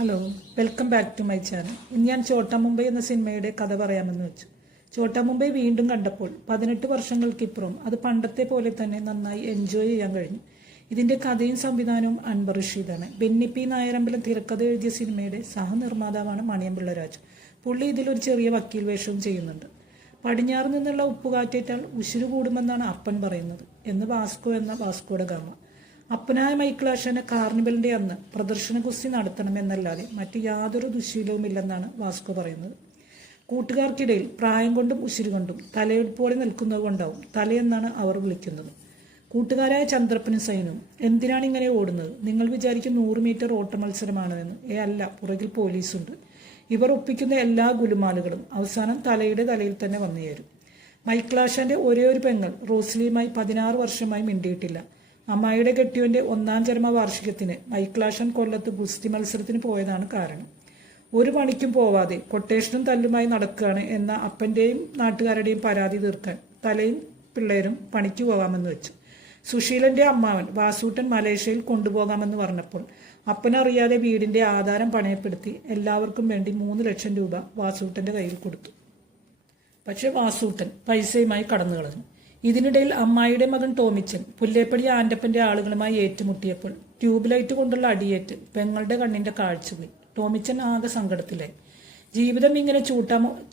Hello, welcome back to my channel. ഇന്ന് ഞാൻ ചോട്ടാ മുംബൈ എന്ന സിനിമയുടെ കഥ പറയാമെന്ന് വെച്ചു. ചോട്ടാ മുംബൈ വീണ്ടും കണ്ടപ്പോൾ 18 വർഷങ്ങൾക്കിപ്പുറം അത് പണ്ടത്തെ പോലെ തന്നെ നന്നായി എൻജോയ് ചെയ്യാൻ കഴിഞ്ഞു. ഇതിൻ്റെ കഥയും സംവിധാനവും അൻവർ റഷീദാണ്. ബെന്നി പി നായരമ്പലം തിരക്കഥ എഴുതിയ സിനിമയുടെ സഹനിർമ്മാതാവാണ് മണിയമ്പിള്ള രാജു. പുള്ളി ഇതിലൊരു ചെറിയ വക്കീൽ വേഷവും ചെയ്യുന്നുണ്ട്. പടിഞ്ഞാറ് നിന്നുള്ള ഉപ്പുകാറ്റേറ്റാൽ ഉശിരു കൂടുമെന്നാണ് അപ്പൻ പറയുന്നത് എന്ന് വാസ്കോ എന്ന വാസ്കോയുടെ ഗാമ. അപ്പനായ മൈക്കിളാശാന് കാർണിവലിന്റെ അന്ന് പ്രദർശന കുസ്തി നടത്തണമെന്നല്ലാതെ മറ്റ് യാതൊരു ദുശീലവുമില്ലെന്നാണ് വാസ്കോ പറയുന്നത്. കൂട്ടുകാർക്കിടയിൽ പ്രായം കൊണ്ടും ഉശിരി കൊണ്ടും തലയെടുപ്പോടെ നിൽക്കുന്നത് കൊണ്ടാവും തലയെന്നാണ് അവർ വിളിക്കുന്നത്. കൂട്ടുകാരായ ചന്ദ്രപ്പനും സൈനും എന്തിനാണ് ഇങ്ങനെ ഓടുന്നത്? നിങ്ങൾ വിചാരിക്കും 100 മീറ്റർ ഓട്ട മത്സരമാണ് എന്ന്. അല്ല, പുറകിൽ പോലീസുണ്ട്. ഇവർ ഒപ്പിക്കുന്ന എല്ലാ ഗുലുമാലുകളും അവസാനം തലയുടെ തലയിൽ തന്നെ വന്നു ചേരും. മൈക്കിളാശാന്റെ ഒരേ ഒരു പെങ്ങൾ റോസ്ലിയുമായി 16 വർഷമായി മിണ്ടിയിട്ടില്ല. അമ്മായിയുടെ കെട്ടിയവന്റെ 1ാം ചരമവാർഷികത്തിന് മൈക്കിളാശാൻ കൊല്ലത്ത് ഗുസ്തി മത്സരത്തിന് പോയതാണ് കാരണം. ഒരു പണിക്കും പോവാതെ കൊട്ടേഷനും തല്ലുമായി നടക്കുകയാണ് എന്ന അപ്പന്റെയും നാട്ടുകാരുടെയും പരാതി തീർക്കാൻ തലയും പിള്ളേരും പണിക്ക് പോകാമെന്ന് വെച്ചു. സുശീലന്റെ അമ്മാവൻ വാസൂട്ടൻ മലേഷ്യയിൽ കൊണ്ടുപോകാമെന്ന് പറഞ്ഞപ്പോൾ അപ്പനറിയാതെ വീടിന്റെ ആധാരം പണയപ്പെടുത്തി എല്ലാവർക്കും വേണ്ടി 3 ലക്ഷം രൂപ വാസൂട്ടന്റെ കയ്യിൽ കൊടുത്തു. പക്ഷെ വാസൂട്ടൻ പൈസയുമായി കടന്നു കളഞ്ഞു. ഇതിനിടയിൽ അമ്മായിയുടെ മകൻ ടോമിച്ചൻ പുല്ലേപ്പടി ആൻ്റപ്പന്റെ ആളുകളുമായി ഏറ്റുമുട്ടിയപ്പോൾ ട്യൂബ് ലൈറ്റ് കൊണ്ടുള്ള അടിയേറ്റ് പെങ്ങളുടെ കണ്ണിന്റെ കാഴ്ച പോയി. ടോമിച്ചൻ ആകെ സങ്കടത്തിലായി. ജീവിതം ഇങ്ങനെ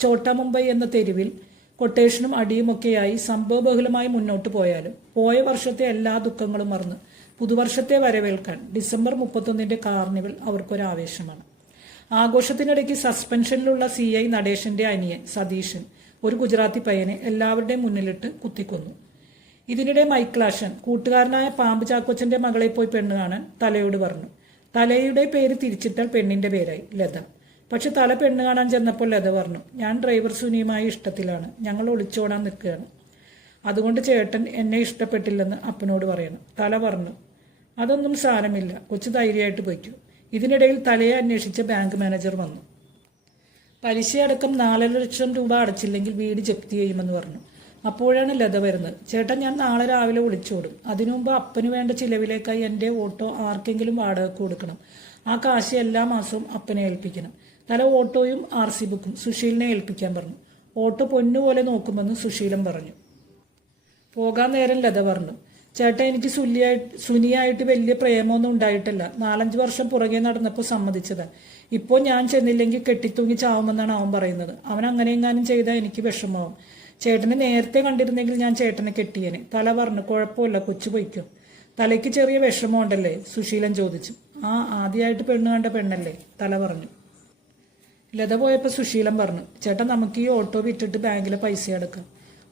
ചോട്ടാ മുംബൈ എന്ന തെരുവിൽ കൊട്ടേഷനും അടിയുമൊക്കെയായി സംഭവബഹുലമായി മുന്നോട്ട് പോയാലും പോയ വർഷത്തെ എല്ലാ ദുഃഖങ്ങളും മറന്ന് പുതുവർഷത്തെ വരവേൽക്കാൻ ഡിസംബർ 31 കാർണിവൽ അവർക്കൊരാവേശമാണ്. ആഘോഷത്തിനിടയ്ക്ക് സസ്പെൻഷനിലുള്ള CI നടേശന്റെ അനിയൻ സതീശൻ ഒരു ഗുജറാത്തി പയ്യനെ എല്ലാവരുടെയും മുന്നിലിട്ട് കുത്തിക്കൊന്നു. ഇതിനിടെ മൈക്കിളാശാൻ കൂട്ടുകാരനായ പാമ്പ് ചാക്കോച്ചന്റെ മകളെ പോയി പെണ്ണ് കാണാൻ തലയോട് പറഞ്ഞു. തലയുടെ പേര് തിരിച്ചിട്ടാൽ പെണ്ണിന്റെ പേരായി ലത. പക്ഷെ തല പെണ്ണ് കാണാൻ ചെന്നപ്പോൾ ലത പറഞ്ഞു, ഞാൻ ഡ്രൈവർ സുനിയുമായി ഇഷ്ടത്തിലാണ്, ഞങ്ങൾ ഒളിച്ചോടാൻ നിൽക്കുകയാണ്, അതുകൊണ്ട് ചേട്ടൻ എന്നെ ഇഷ്ടപ്പെട്ടില്ലെന്ന് അപ്പനോട് പറയണം. തല പറഞ്ഞു, അതൊന്നും സാരമില്ല, കൊച്ചു ധൈര്യമായിട്ട് പോയിക്കൂ. ഇതിനിടയിൽ തലയെ അന്വേഷിച്ച ബാങ്ക് മാനേജർ വന്നു. പലിശയടക്കം 4 ലക്ഷം രൂപ അടച്ചില്ലെങ്കിൽ വീട് ജപ്തി ചെയ്യുമെന്ന് പറഞ്ഞു. അപ്പോഴാണ് ലത വരുന്നത്. ചേട്ടൻ, ഞാൻ നാളെ രാവിലെ വിളിച്ചോടും. അതിനു മുമ്പ് അപ്പന് വേണ്ട ചിലവിലേക്കായി എൻ്റെ ഓട്ടോ ആർക്കെങ്കിലും വാടകയ്ക്ക് കൊടുക്കണം. ആ കാശ് എല്ലാ മാസവും അപ്പനെ ഏൽപ്പിക്കണം. തല ഓട്ടോയും RC ബുക്കും സുശീലിനെ ഏൽപ്പിക്കാൻ പറഞ്ഞു. ഓട്ടോ പൊന്നുപോലെ നോക്കുമെന്ന് സുശീലൻ പറഞ്ഞു. പോകാൻ നേരം ലത പറഞ്ഞു, ചേട്ടാ, എനിക്ക് സുനിയായിട്ട് വലിയ പ്രേമമൊന്നും ഉണ്ടായിട്ടില്ല. 4-5 വർഷം പുറകെ നടന്നപ്പോൾ സമ്മതിച്ചതാ. ഇപ്പോൾ ഞാൻ ചെന്നില്ലെങ്കിൽ കെട്ടിത്തൂങ്ങി ചാവുമെന്നാണ് അവൻ പറയുന്നത്. അവൻ അങ്ങനെ എങ്ങാനും ചെയ്താൽ എനിക്ക് വിഷമാവും. ചേട്ടനെ നേരത്തെ കണ്ടിരുന്നെങ്കിൽ ഞാൻ ചേട്ടനെ കെട്ടിയേനെ. തല പറഞ്ഞു, കുഴപ്പമില്ല, കൊച്ചു പൊയ്ക്കും. തലയ്ക്ക് ചെറിയ വിഷമമുണ്ടല്ലേ? സുശീലൻ ചോദിച്ചു. ആദ്യമായിട്ട് പെണ്ണ് കണ്ട പെണ്ണല്ലേ? തല പറഞ്ഞു. ലത പോയപ്പോൾ സുശീലൻ പറഞ്ഞു, ചേട്ടാ, നമുക്ക് ഈ ഓട്ടോ വിറ്റിട്ട് ബാങ്കിലെ പൈസ അടക്കാം.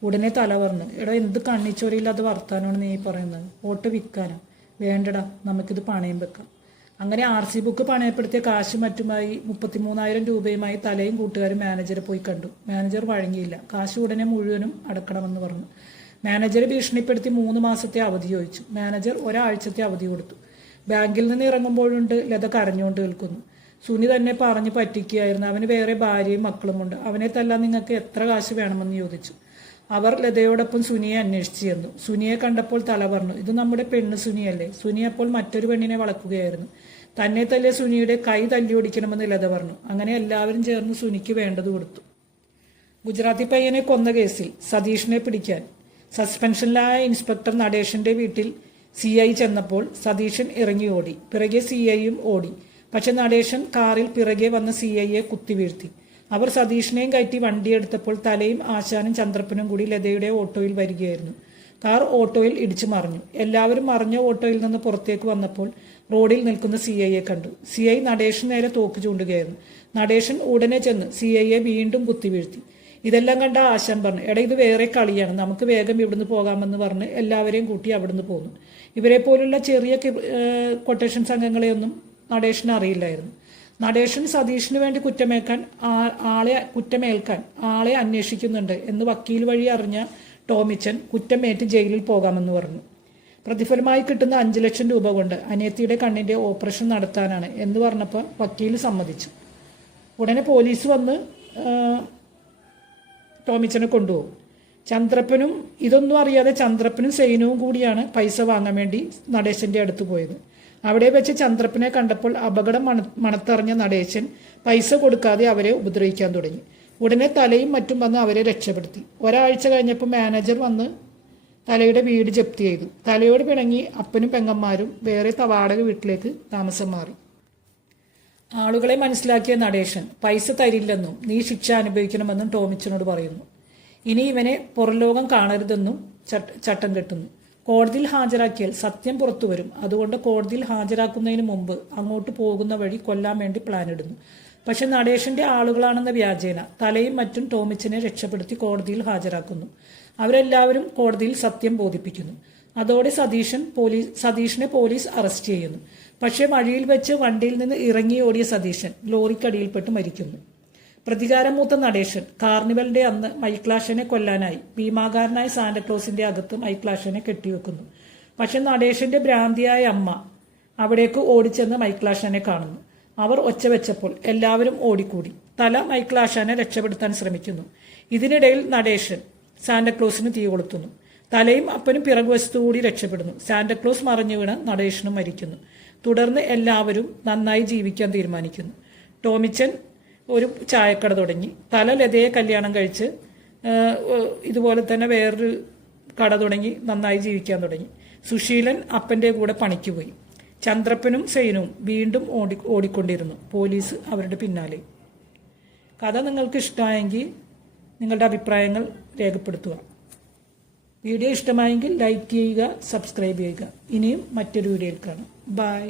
ഉടനെ തല പറഞ്ഞു, എടാ, എന്ത് കണ്ണിച്ചോരിയില്ലാതെ വർത്താനമാണ് നീ പറയുന്നത്? ഓട്ടോ വിൽക്കാനോ? വേണ്ടടാ, നമുക്കിത് പണയം വെക്കാം. അങ്ങനെ RC ബുക്ക് പണയപ്പെടുത്തിയ കാശ് മറ്റുമായി 33,000 രൂപയുമായി തലയും കൂട്ടുകാരും മാനേജറെ പോയി കണ്ടു. മാനേജർ വഴങ്ങിയില്ല. കാശ് ഉടനെ മുഴുവനും അടക്കണമെന്ന് പറഞ്ഞു. മാനേജറെ ഭീഷണിപ്പെടുത്തി 3 മാസത്തെ അവധി ചോദിച്ചു. മാനേജർ ഒരാഴ്ചത്തെ അവധി കൊടുത്തു. ബാങ്കിൽ നിന്ന് ഇറങ്ങുമ്പോഴുണ്ട് ലത കരഞ്ഞുകൊണ്ട് നിൽക്കുന്നു. സുനി തന്നെ പറഞ്ഞു പറ്റിക്കുകയായിരുന്നു. അവന് വേറെ ഭാര്യയും മക്കളുമുണ്ട്. അവനെ തല്ലാൻ നിങ്ങൾക്ക് എത്ര കാശ് വേണമെന്ന് ചോദിച്ചു. അവർ ലതയോടൊപ്പം സുനിയെ അന്വേഷിച്ചു ചെന്നു. സുനിയെ കണ്ടപ്പോൾ തല പറഞ്ഞു, ഇത് നമ്മുടെ പെണ്ണ് സുനിയല്ലേ? സുനി അപ്പോൾ മറ്റൊരു പെണ്ണിനെ വളക്കുകയായിരുന്നു. തന്നെ തല്ലിയ സുനിയുടെ കൈ തല്ലിയൊടിക്കണമെന്ന് ലത പറഞ്ഞു. അങ്ങനെ എല്ലാവരും ചേർന്ന് സുനിക്ക് വേണ്ടത് കൊടുത്തു. ഗുജറാത്തി പയ്യനെ കൊന്ന കേസിൽ സതീഷിനെ പിടിക്കാൻ സസ്പെൻഷനിലായ ഇൻസ്പെക്ടർ നടേശന്റെ വീട്ടിൽ CI ചെന്നപ്പോൾ സതീശൻ ഇറങ്ങി ഓടി. പിറകെ CIയും ഓടി. പക്ഷെ നടേശൻ കാറിൽ പിറകെ വന്ന CIയെ കുത്തി വീഴ്ത്തി. അവർ സതീഷിനെയും കയറ്റി വണ്ടിയെടുത്തപ്പോൾ തലയും ആശാനും ചന്ദ്രപ്പനും കൂടി ലതയുടെ ഓട്ടോയിൽ വരികയായിരുന്നു. കാർ ഓട്ടോയിൽ ഇടിച്ചു മറിഞ്ഞു. എല്ലാവരും മറിഞ്ഞ ഓട്ടോയിൽ നിന്ന് പുറത്തേക്ക് വന്നപ്പോൾ റോഡിൽ നിൽക്കുന്ന CIയെ കണ്ടു. CI നടേശൻ നേരെ തോക്ക് ചൂണ്ടുകയായിരുന്നു. നടേശൻ ഉടനെ ചെന്ന് CIയെ വീണ്ടും കുത്തി വീഴ്ത്തി. ഇതെല്ലാം കണ്ട ആശാൻ പറഞ്ഞു, എടാ, ഇത് വേറെ കളിയാണ്, നമുക്ക് വേഗം ഇവിടുന്ന് പോകാമെന്ന് പറഞ്ഞ് എല്ലാവരെയും കൂട്ടി അവിടുന്ന് പോന്നു. ഇവരെ പോലുള്ള ചെറിയ കൊട്ടേഷൻ സംഘങ്ങളെയൊന്നും നടേശന് അറിയില്ലായിരുന്നു. നടേശൻ സതീഷിന് വേണ്ടി കുറ്റമേൽക്കാൻ ആളെ അന്വേഷിക്കുന്നുണ്ട് എന്ന് വക്കീൽ വഴി അറിഞ്ഞ ടോമിച്ചൻ കുറ്റമേറ്റ് ജയിലിൽ പോകാമെന്ന് പറഞ്ഞു. പ്രതിഫലമായി കിട്ടുന്ന 5 ലക്ഷം രൂപ കൊണ്ട് അനിയത്തിയുടെ കണ്ണിന്റെ ഓപ്പറേഷൻ നടത്താനാണ് എന്ന് പറഞ്ഞപ്പോൾ വക്കീൽ സമ്മതിച്ചു. ഉടനെ പോലീസ് വന്ന് ടോമിച്ചനെ കൊണ്ടുപോകും. ചന്ദ്രപ്പനും ഇതൊന്നും അറിയാതെ ചന്ദ്രപ്പനും സൈനവും കൂടിയാണ് പൈസ വാങ്ങാൻ വേണ്ടി നടേശന്റെ അടുത്ത് പോയത്. അവിടെ വെച്ച് ചന്ദ്രപ്പനെ കണ്ടപ്പോൾ അപകടം മണത്തറിഞ്ഞ നടേശൻ പൈസ കൊടുക്കാതെ അവരെ ഉപദ്രവിക്കാൻ തുടങ്ങി. ഉടനെ തലയും മറ്റും വന്ന് അവരെ രക്ഷപ്പെടുത്തി. ഒരാഴ്ച കഴിഞ്ഞപ്പോൾ മാനേജർ വന്ന് തലയുടെ വീട് ജപ്തി ചെയ്തു. തലയോട് പിണങ്ങി അപ്പനും പെങ്ങന്മാരും വേറെ വാടക വീട്ടിലേക്ക് താമസം മാറി. ആളുകളെ മനസ്സിലാക്കിയ നടേശൻ പൈസ തരില്ലെന്നും നീ ശിക്ഷ അനുഭവിക്കണമെന്നും ടോമിച്ചനോട് പറയുന്നു. ഇനി ഇവനെ പുറംലോകം കാണരുതെന്നും ചട്ടം കെട്ടുന്നു. കോടതിയിൽ ഹാജരാക്കിയാൽ സത്യം പുറത്തു വരും. അതുകൊണ്ട് കോടതിയിൽ ഹാജരാക്കുന്നതിന് മുമ്പ് അങ്ങോട്ട് പോകുന്ന വഴി കൊല്ലാൻ വേണ്ടി പ്ലാൻ ഇടുന്നു. പക്ഷെ നടേശന്റെ ആളുകളാണെന്ന വ്യാജേന തലയും മറ്റും ടോമിച്ചനെ രക്ഷപ്പെടുത്തി കോടതിയിൽ ഹാജരാക്കുന്നു. അവരെല്ലാവരും കോടതിയിൽ സത്യം ബോധിപ്പിക്കുന്നു. അതോടെ സതീഷിനെ പോലീസ് അറസ്റ്റ് ചെയ്യുന്നു. പക്ഷേ വഴിയിൽ വെച്ച് വണ്ടിയിൽ നിന്ന് ഇറങ്ങി ഓടിയ സതീശൻ ലോറിക്കടിയിൽപ്പെട്ട് മരിക്കുന്നു. പ്രതികാരമൂത്ത നടേശൻ കാർണിവലിന്റെ അന്ന് മൈക്ലാഷനെ കൊല്ലാനായി ഭീമാകാരനായ സാന്റക്ലോസിന്റെ അകത്ത് മൈക്ലാഷനെ കെട്ടിവെക്കുന്നു. പക്ഷെ നടേശന്റെ ഭ്രാന്തിയായ അമ്മ അവിടേക്ക് ഓടിച്ചെന്ന് മൈക്ലാഷനെ കാണുന്നു. അവർ ഒച്ച വെച്ചപ്പോൾ എല്ലാവരും ഓടിക്കൂടി. തല മൈക്ലാഷനെ രക്ഷപ്പെടുത്താൻ ശ്രമിക്കുന്നു. ഇതിനിടയിൽ നടേശൻ സാന്റക്ലോസിന് തീ കൊളുത്തുന്നു. തലയും അപ്പനും പിറകുവശത്തുകൂടി രക്ഷപ്പെടുന്നു. സാന്റക്ലോസ് മറിഞ്ഞു വീണ് നടേശനും മരിക്കുന്നു. തുടർന്ന് എല്ലാവരും നന്നായി ജീവിക്കാൻ തീരുമാനിക്കുന്നു. ടോമിച്ചൻ ഒരു ചായക്കട തുടങ്ങി. തല ലതയെ കല്യാണം കഴിച്ച് ഇതുപോലെ തന്നെ വേറൊരു കട തുടങ്ങി നന്നായി ജീവിക്കാൻ തുടങ്ങി. സുശീലൻ അപ്പൻ്റെ കൂടെ പണിക്ക് പോയി. ചന്ദ്രപ്പനും സെയിനും വീണ്ടും ഓടിക്കൊണ്ടിരുന്നു. പോലീസ് അവരുടെ പിന്നാലെ. കഥ നിങ്ങൾക്ക് ഇഷ്ടമായെങ്കിൽ നിങ്ങളുടെ അഭിപ്രായങ്ങൾ രേഖപ്പെടുത്തുക. വീഡിയോ ഇഷ്ടമായെങ്കിൽ ലൈക്ക് ചെയ്യുക, സബ്സ്ക്രൈബ് ചെയ്യുക. ഇനിയും മറ്റൊരു വീഡിയോയിൽ കാണാം. ബൈ.